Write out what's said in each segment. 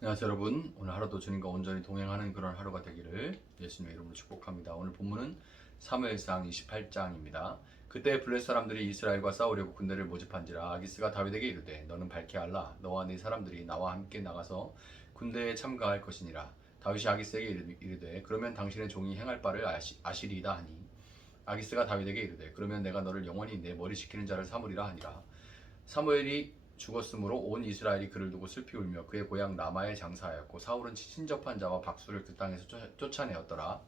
안녕하세요 여러분. 오늘 하루도 주님과 온전히 동행하는 그런 하루가 되기를 예수님의 이름으로 축복합니다. 오늘 본문은 사무엘상 28장입니다. 그때 블레 사람들이 이스라엘과 싸우려고 군대를 모집한지라 아기스가 다윗에게 이르되 너는 밝게 알라. 너와 네 사람들이 나와 함께 나가서 군대에 참가할 것이니라. 다윗이 아기스에게 이르되 그러면 당신의 종이 행할 바를 아시리이다 하니 아기스가 다윗에게 이르되 그러면 내가 너를 영원히 내 머리 지키는 자를 삼으리라 하니라. 사무엘이 죽었으므로 온 이스라엘이 그를 두고 슬피 울며 그의 고향 라마에 장사하였고 사울은 친접한 자와 박수를 그 땅에서 쫓아내었더라.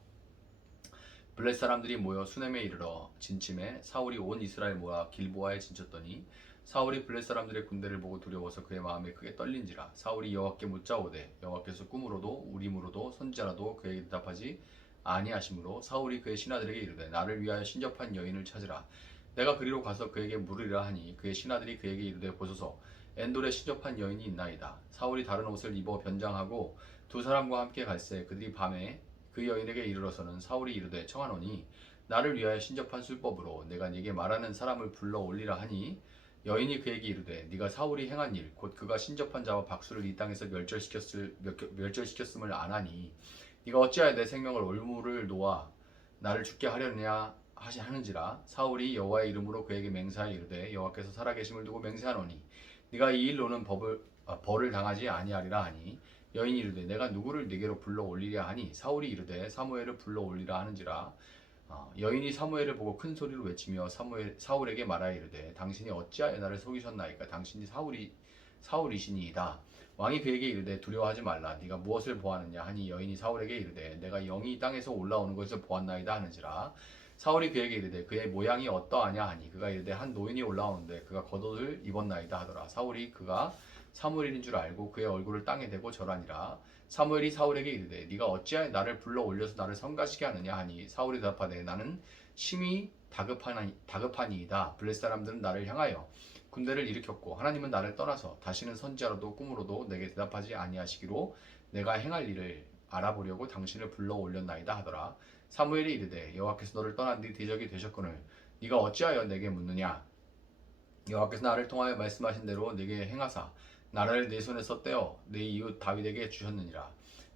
블렛 사람들이 모여 수넴에 이르러 진침해 사울이 온 이스라엘 모아 길보아에 진쳤더니 사울이 블렛 사람들의 군대를 보고 두려워서 그의 마음에 크게 떨린지라. 사울이 여호와께 묻자오되 여호와께서 꿈으로도 우림으로도 선지자라도 그에게 대답하지 아니하시므로 사울이 그의 신하들에게 이르되 나를 위하여 신접한 여인을 찾으라. 내가 그리로 가서 그에게 물으리라 하니 그의 신하들이 그에게 이르되 보소서 엔돌에 신접한 여인이 있나이다. 사울이 다른 옷을 입어 변장하고 두 사람과 함께 갈새 그들이 밤에 그 여인에게 이르러서는 사울이 이르되 청하노니 나를 위하여 신접한 술법으로 내가 네게 말하는 사람을 불러 올리라 하니 여인이 그에게 이르되 네가 사울이 행한 일 곧 그가 신접한 자와 박수를 이 땅에서 멸절시켰음을 아나니 네가 어찌하여 내 생명을 올무를 놓아 나를 죽게 하려느냐 하는지라. 사울이 여호와의 이름으로 그에게 맹세하여 이르되 여호와께서 살아계심을 두고 맹세하노니 네가 이 일로는 벌을 당하지 아니하리라 하니 여인이 이르되 내가 누구를 네게로 불러 올리랴 하니 사울이 이르되 사무엘을 불러 올리라 하는지라. 여인이 사무엘을 보고 큰 소리로 외치며 사울에게 말하여 이르되 당신이 어찌하여 나를 속이셨나이까. 당신이 사울이시니이다. 왕이 그에게 이르되 두려워하지 말라. 네가 무엇을 보았느냐 하니 여인이 사울에게 이르되 내가 영이 땅에서 올라오는 것을 보았나이다 하는지라. 사울이 그에게 이르되 그의 모양이 어떠하냐 하니 그가 이르되 한 노인이 올라오는데 그가 겉옷을 입었나이다 하더라. 사울이 그가 사무엘인 줄 알고 그의 얼굴을 땅에 대고 절하니라. 사무엘이 사울에게 이르되 네가 어찌하여 나를 불러 올려서 나를 성가시게 하느냐 하니 사울이 대답하되 나는 심히 다급하니이다. 블렛 사람들은 나를 향하여 군대를 일으켰고 하나님은 나를 떠나서 다시는 선지자로도 꿈으로도 내게 대답하지 아니하시기로 내가 행할 일을 알아보려고 당신을 불러 올렸나이다 하더라. 사무엘이 이르되 여호와께서 너를 떠난 뒤 대적이 되셨거늘 네가 어찌하여 내게 묻느냐. 여호와께서 나를 통하여 말씀하신 대로 네게 행하사 나라를 내 손에서 떼어 내 이웃 다윗에게 주셨느니라.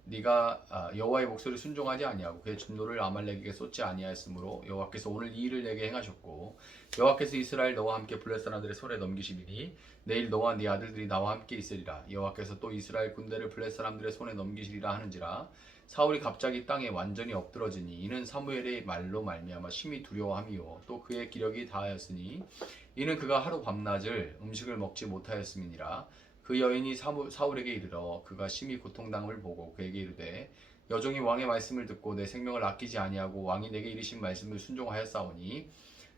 네가 여호와의 목소리를 순종하지 아니하고 그의 진노를 아말렉에게 쏟지 아니하였으므로 여호와께서 오늘 이 일을 내게 행하셨고 여호와께서 이스라엘 너와 함께 블레 사람들의 손에 넘기시리니 내일 너와 네 아들들이 나와 함께 있으리라. 여호와께서 또 이스라엘 군대를 블레 사람들의 손에 넘기시리라 하는지라. 사울이 갑자기 땅에 완전히 엎드러지니 이는 사무엘의 말로 말미암아 심히 두려워함이요 또 그의 기력이 다하였으니 이는 그가 하루 밤낮을 음식을 먹지 못하였음이니라. 그 여인이 사울에게 이르러 그가 심히 고통당을 보고 그에게 이르되 여종이 왕의 말씀을 듣고 내 생명을 아끼지 아니하고 왕이 내게 이르신 말씀을 순종하였사오니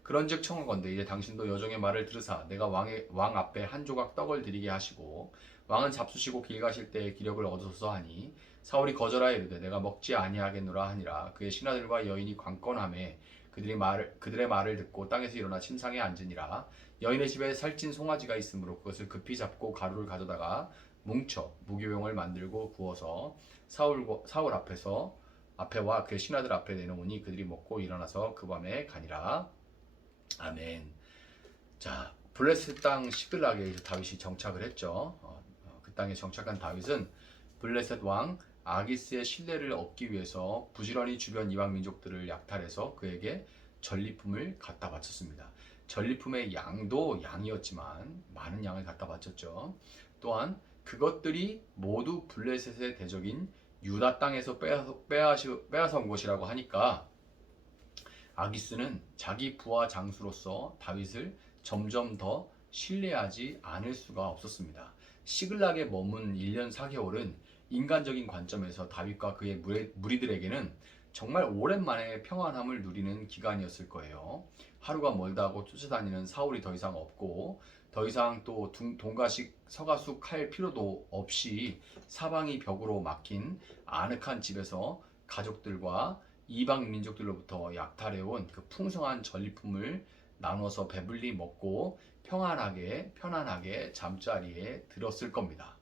그런즉 청하건대 이제 당신도 여종의 말을 들으사 내가 왕 앞에 한 조각 떡을 드리게 하시고 왕은 잡수시고 길 가실 때에 기력을 얻으소서 하니 사울이 거절하여 이르되 내가 먹지 아니하겠노라 하니라. 그의 신하들과 여인이 관건하매 그들의 말을 듣고 땅에서 일어나 침상에 앉으니라. 여인의 집에 살찐 송아지가 있으므로 그것을 급히 잡고 가루를 가져다가 뭉쳐 무교용을 만들고 구워서 사울 앞에와 그의 신하들 앞에 내놓으니 그들이 먹고 일어나서 그 밤에 가니라. 아멘. 자, 블레셋 땅 시글락에 다윗이 정착을 했죠. 그 땅에 정착한 다윗은 블레셋 왕 아기스의 신뢰를 얻기 위해서 부지런히 주변 이방 민족들을 약탈해서 그에게 전리품을 갖다 바쳤습니다. 전리품의 양도 양이었지만 많은 양을 갖다 바쳤죠. 또한 그것들이 모두 블레셋의 대적인 유다 땅에서 빼앗아온 것이라고 하니까 아기스는 자기 부하 장수로서 다윗을 점점 더 신뢰하지 않을 수가 없었습니다. 시글락에 머문 1년 4개월은 인간적인 관점에서 다윗과 그의 무리들에게는 정말 오랜만에 평안함을 누리는 기간이었을 거예요. 하루가 멀다 하고 쫓아다니는 사울이 더 이상 없고 더 이상 또 동가식 서가숙 할 필요도 없이 사방이 벽으로 막힌 아늑한 집에서 가족들과 이방 민족들로부터 약탈해온 그 풍성한 전리품을 나눠서 배불리 먹고 편안하게 잠자리에 들었을 겁니다.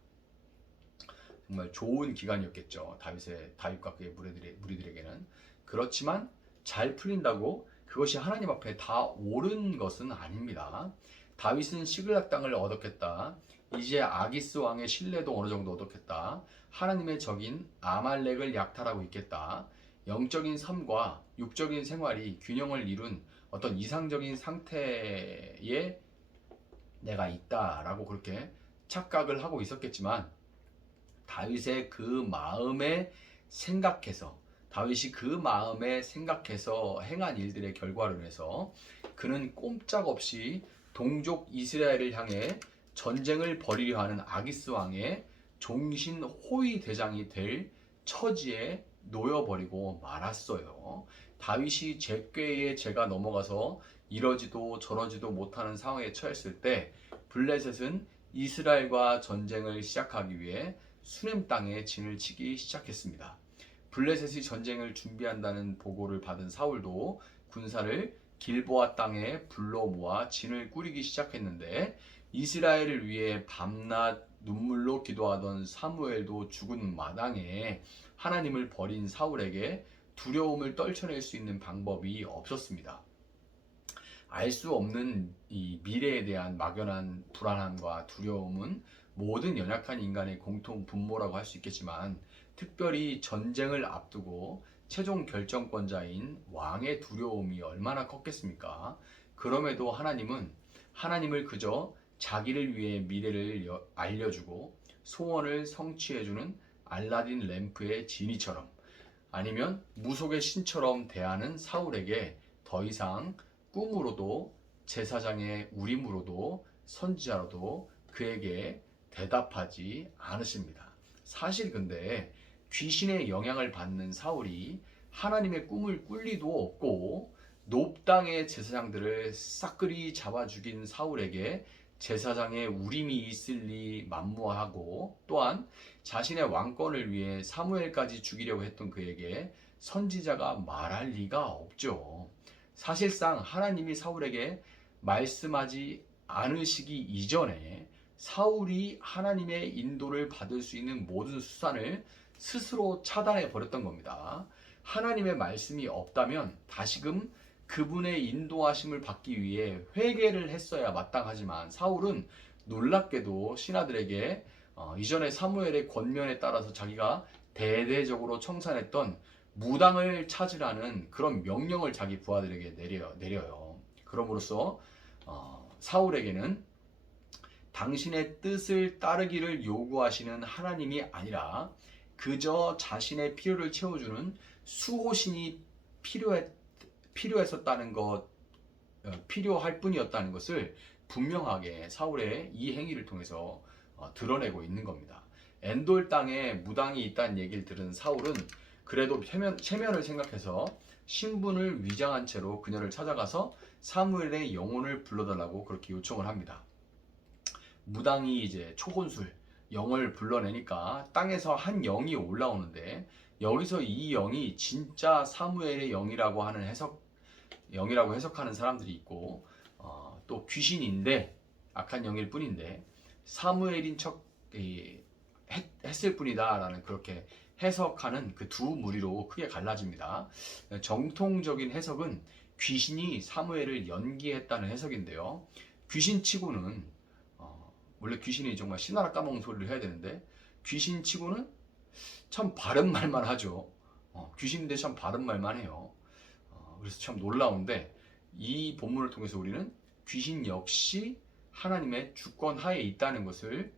정말 좋은 기간이었겠죠. 다윗과 그의 무리들에게는. 그렇지만 잘 풀린다고 그것이 하나님 앞에 다 옳은 것은 아닙니다. 다윗은 시글락 땅을 얻었겠다. 이제 아기스 왕의 신뢰도 어느 정도 얻었겠다. 하나님의 적인 아말렉을 약탈하고 있겠다. 영적인 삶과 육적인 생활이 균형을 이룬 어떤 이상적인 상태에 내가 있다라고 그렇게 착각을 하고 있었겠지만, 다윗의 그 마음에 생각해서 다윗이 그 마음에 생각해서 행한 일들의 결과로 인해서 그는 꼼짝없이 동족 이스라엘을 향해 전쟁을 벌이려 하는 아기스 왕의 종신 호위 대장이 될 처지에 놓여버리고 말았어요. 다윗이 죄꾀에 죄가 넘어가서 이러지도 저러지도 못하는 상황에 처했을 때 블레셋은 이스라엘과 전쟁을 시작하기 위해 수넴 땅에 진을 치기 시작했습니다. 블레셋이 전쟁을 준비한다는 보고를 받은 사울도 군사를 길보아 땅에 불러 모아 진을 꾸리기 시작했는데, 이스라엘을 위해 밤낮 눈물로 기도하던 사무엘도 죽은 마당에 하나님을 버린 사울에게 두려움을 떨쳐낼 수 있는 방법이 없었습니다. 알 수 없는 이 미래에 대한 막연한 불안함과 두려움은 모든 연약한 인간의 공통 분모라고 할 수 있겠지만, 특별히 전쟁을 앞두고 최종 결정권자인 왕의 두려움이 얼마나 컸겠습니까? 그럼에도 하나님은 하나님을 그저 자기를 위해 미래를 알려주고 소원을 성취해주는 알라딘 램프의 지니처럼, 아니면 무속의 신처럼 대하는 사울에게 더 이상 꿈으로도 제사장의 우림으로도 선지자로도 그에게 대답하지 않으십니다. 사실 근데 귀신의 영향을 받는 사울이 하나님의 꿈을 꿀 리도 없고, 높당의 제사장들을 싹그리 잡아 죽인 사울에게 제사장의 우림이 있을 리 만무하고, 또한 자신의 왕권을 위해 사무엘까지 죽이려고 했던 그에게 선지자가 말할 리가 없죠. 사실상 하나님이 사울에게 말씀하지 않으시기 이전에 사울이 하나님의 인도를 받을 수 있는 모든 수단을 스스로 차단해 버렸던 겁니다. 하나님의 말씀이 없다면 다시금 그분의 인도하심을 받기 위해 회개를 했어야 마땅하지만, 사울은 놀랍게도 신하들에게 이전에 사무엘의 권면에 따라서 자기가 대대적으로 청산했던 무당을 찾으라는 그런 명령을 자기 부하들에게 내려요. 그럼으로써 사울에게는 당신의 뜻을 따르기를 요구하시는 하나님이 아니라 그저 자신의 필요를 채워주는 수호신이 필요했었다는 것, 필요할 뿐이었다는 것을 분명하게 사울의 이 행위를 통해서 드러내고 있는 겁니다. 엔돌 땅에 무당이 있다는 얘기를 들은 사울은 그래도 체면을 생각해서 신분을 위장한 채로 그녀를 찾아가서 사무엘의 영혼을 불러달라고 그렇게 요청을 합니다. 무당이 이제 초혼술 영을 불러내니까 땅에서 한 영이 올라오는데, 여기서 이 영이 진짜 사무엘의 영이라고 해석하는 사람들이 있고, 또 귀신인데 악한 영일 뿐인데 사무엘인 척 했을 뿐이다 라는 그렇게 해석하는 그 두 무리로 크게 갈라집니다. 정통적인 해석은 귀신이 사무엘을 연기했다는 해석인데요, 귀신치고는 원래 귀신이 정말 신나라 까먹은 소리를 해야 되는데 귀신치고는 참 바른 말만 하죠. 귀신인데 참 바른 말만 해요. 그래서 참 놀라운데, 이 본문을 통해서 우리는 귀신 역시 하나님의 주권 하에 있다는 것을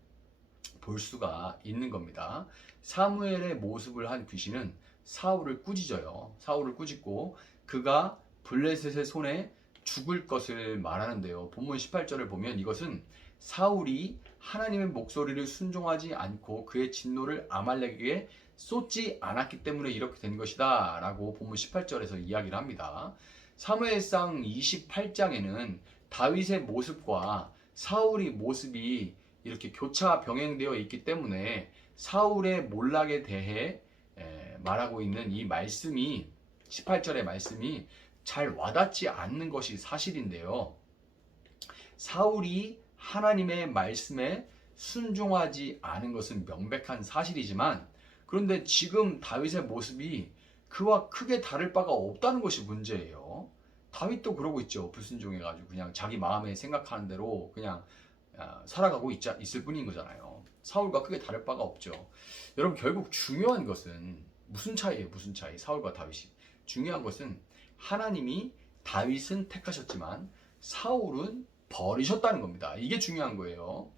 볼 수가 있는 겁니다. 사무엘의 모습을 한 귀신은 사울을 꾸짖어요. 사울을 꾸짖고 그가 블레셋의 손에 죽을 것을 말하는데요. 본문 18절을 보면 이것은 사울이 하나님의 목소리를 순종하지 않고 그의 진노를 아말렉에게 쏟지 않았기 때문에 이렇게 된 것이다 라고 본문 18절에서 이야기를 합니다. 사무엘상 28장에는 다윗의 모습과 사울의 모습이 이렇게 교차 병행되어 있기 때문에 사울의 몰락에 대해 말하고 있는 이 말씀이, 18절의 말씀이 잘 와닿지 않는 것이 사실인데요, 사울이 하나님의 말씀에 순종하지 않은 것은 명백한 사실이지만, 그런데 지금 다윗의 모습이 그와 크게 다를 바가 없다는 것이 문제예요. 다윗도 그러고 있죠. 불순종해가지고 그냥 자기 마음에 생각하는 대로 그냥 살아가고 있을 뿐인 거잖아요. 사울과 크게 다를 바가 없죠. 여러분 결국 중요한 것은 무슨 차이예요? 무슨 차이? 사울과 다윗이. 중요한 것은 하나님이 다윗은 택하셨지만 사울은 버리셨다는 겁니다. 이게 중요한 거예요.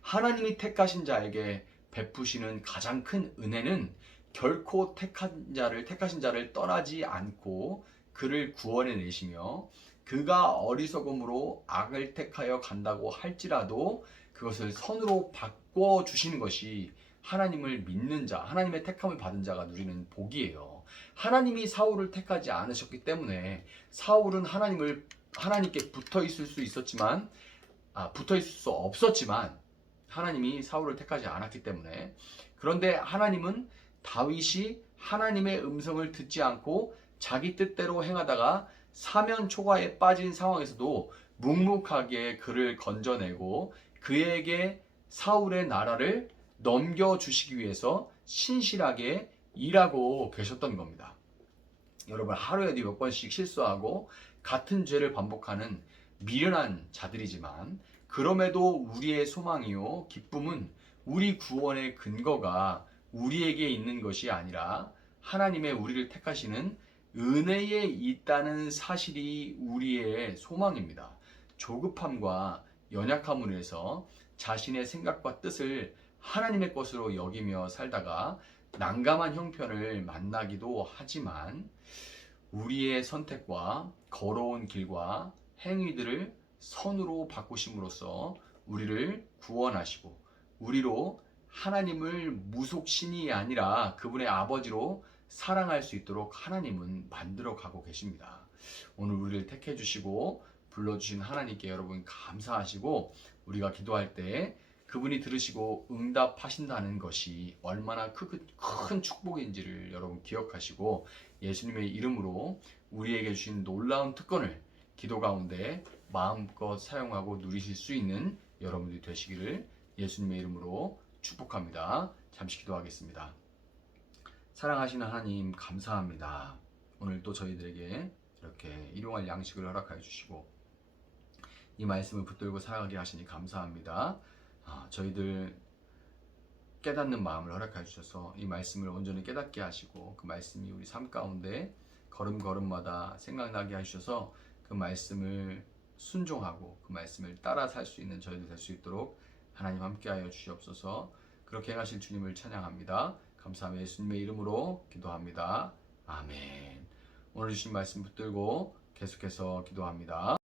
하나님이 택하신 자에게 베푸시는 가장 큰 은혜는 결코 택하신 자를 떠나지 않고 그를 구원해 내시며 그가 어리석음으로 악을 택하여 간다고 할지라도 그것을 선으로 바꿔 주시는 것이 하나님을 믿는 자, 하나님의 택함을 받은 자가 누리는 복이에요. 하나님이 사울을 택하지 않으셨기 때문에 사울은 하나님께 붙어 있을 수 있었지만 붙어 있을 수 없었지만 하나님이 사울을 택하지 않았기 때문에. 그런데 하나님은 다윗이 하나님의 음성을 듣지 않고 자기 뜻대로 행하다가 사면 초과에 빠진 상황에서도 묵묵하게 그를 건져내고 그에게 사울의 나라를 넘겨주시기 위해서 신실하게 일하고 계셨던 겁니다. 여러분 하루에도 몇 번씩 실수하고 같은 죄를 반복하는 미련한 자들이지만 그럼에도 우리의 소망이요 기쁨은 우리 구원의 근거가 우리에게 있는 것이 아니라 하나님의 우리를 택하시는 은혜에 있다는 사실이 우리의 소망입니다. 조급함과 연약함으로 해서 자신의 생각과 뜻을 하나님의 것으로 여기며 살다가 난감한 형편을 만나기도 하지만 우리의 선택과 걸어온 길과 행위들을 선으로 바꾸심으로써 우리를 구원하시고 우리로 하나님을 무속신이 아니라 그분의 아버지로 사랑할 수 있도록 하나님은 만들어 가고 계십니다. 오늘 우리를 택해 주시고 불러주신 하나님께 여러분 감사하시고 우리가 기도할 때 그분이 들으시고 응답하신다는 것이 얼마나 큰 축복인지를 여러분 기억하시고 예수님의 이름으로 우리에게 주신 놀라운 특권을 기도 가운데 마음껏 사용하고 누리실 수 있는 여러분들이 되시기를 예수님의 이름으로 축복합니다. 잠시 기도하겠습니다. 사랑하시는 하나님 감사합니다. 오늘 또 저희들에게 이렇게 일용할 양식을 허락하여 주시고 이 말씀을 붙들고 살아가게 하시니 감사합니다. 저희들 깨닫는 마음을 허락하여 주셔서 이 말씀을 온전히 깨닫게 하시고 그 말씀이 우리 삶 가운데 걸음걸음마다 생각나게 하셔서 그 말씀을 순종하고 그 말씀을 따라 살 수 있는 저희들 될 수 있도록 하나님 함께하여 주시옵소서. 그렇게 행하실 주님을 찬양합니다. 감사하며 예수님의 이름으로 기도합니다. 아멘. 오늘 주신 말씀 붙들고 계속해서 기도합니다.